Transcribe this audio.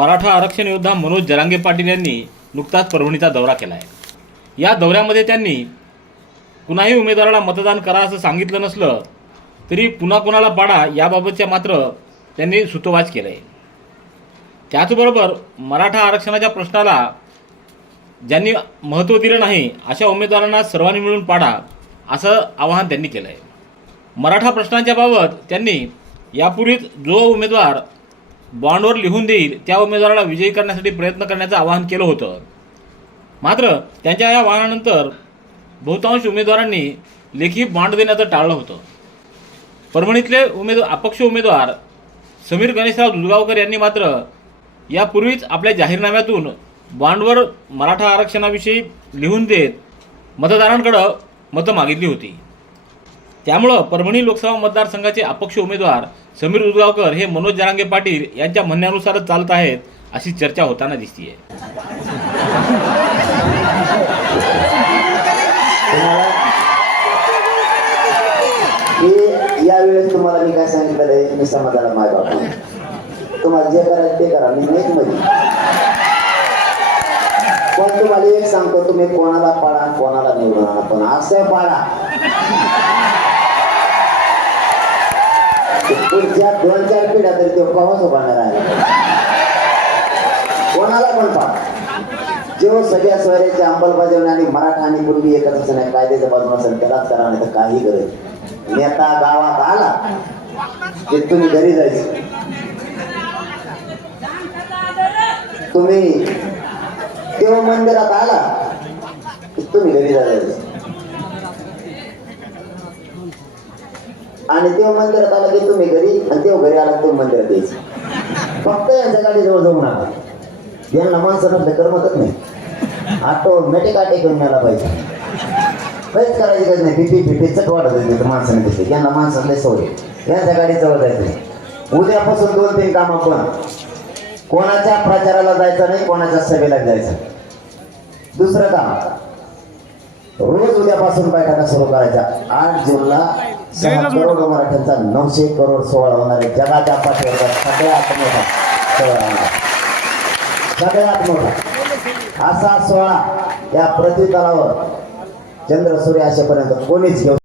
मराठा आरक्षण योद्धा मनोज जरांगे पाटील यांनी नुकताच परभणीचा दौरा केला आहे. या दौऱ्यामध्ये त्यांनी कुणाही उमेदवाराला मतदान करा असं सांगितलं नसलं तरी पुन्हा कुणाला पाडा याबाबतच्या मात्र त्यांनी सुतोवाच केलं आहे त्याचबरोबर मराठा आरक्षणाच्या प्रश्नाला ज्यांनी महत्त्व दिलं नाही अशा उमेदवारांना सर्वांनी मिळून पाडा असं आवाहन त्यांनी केलं आहे मराठा प्रश्नांच्या बाबत त्यांनी यापूर्वीच जो उमेदवार बॉन्डवर लिहून देईल त्या उमेदवाराला विजयी करण्यासाठी प्रयत्न करण्याचं आवाहन केलं होतं. मात्र त्यांच्या या आवाहनानंतर बहुतांश उमेदवारांनी लेखी बॉन्ड देण्याचं टाळलं होतं. परभणीतले उमेदवार अपक्ष उमेदवार समीर गणेशराव दुधगावकर यांनी मात्र यापूर्वीच आपल्या जाहीरनाम्यातून बॉन्डवर मराठा आरक्षणाविषयी लिहून देत मतदारांकडं मतं मागितली होती. त्यामुळं परभणी लोकसभा मतदारसंघाचे अपक्ष उमेदवार समीर उजगावकर हे मनोज जरांगे पाटील यांच्या म्हणण्यानुसारच चालत आहेत अशी चर्चा होताना दिसतीये. यावेळेस तुम्हाला मी काय सांगितलेलं आहे मी समाजाला माय बाप तुम्हाला जे करायचं ते करा मी नाही मध्ये पण तुम्हाला एक सांगतो तुम्ही कोणाला पाडा कोणाला निवडून पण असं पाडा. पिढ्या तरी तो उभारणार आहे. कोणाला पण पा जेव्हा सगळ्या स्वराज्याची अंमलबजावणी आणि मराठा आणि पूर्वी एकच असं नाही कायद्याच्या बाजून असेल त्यालाच करा नाही तर काही गरज नेता गावात आला ते तुम्ही घरी जायचं. तुम्ही तेव्हा मंदिरात आला तुम्ही घरी जायचं. आणि देव मंदिरात आला की तुम्ही घरी आणि देव घरी आला तुम्ही मंदिरात यायचं. फक्त यांच्या गाडी जवळ जाऊ नका यांना माणसं नसलं करमतच नाही. ऑटोमॅटिक आटे घेऊन यायला पाहिजे. काहीच करायची गरज नाही. पिपी पिपी चट वाटत होती माणसाने तिथे. यांना माणसाला सवय यांच्या गाडी जवळ जायचं उद्यापासून दोन तीन काम आपण. कोणाच्या प्रचाराला जायचं नाही कोणाच्या सभेला जायचं दुसरं काम. रोज उद्यापासून बैठका सुरू करायच्या. आठ जूनला सहा करोड मराठ्यांचा नऊशे करोड सोहळा होणार आहे. जगाच्या पाठीवर सगळ्यात मोठा सोहळा होणार सगळ्यात मोठा. असा सोहळा या पृथ्वी तलावर चंद्र सूर्य असेपर्यंत कोणीच घेऊ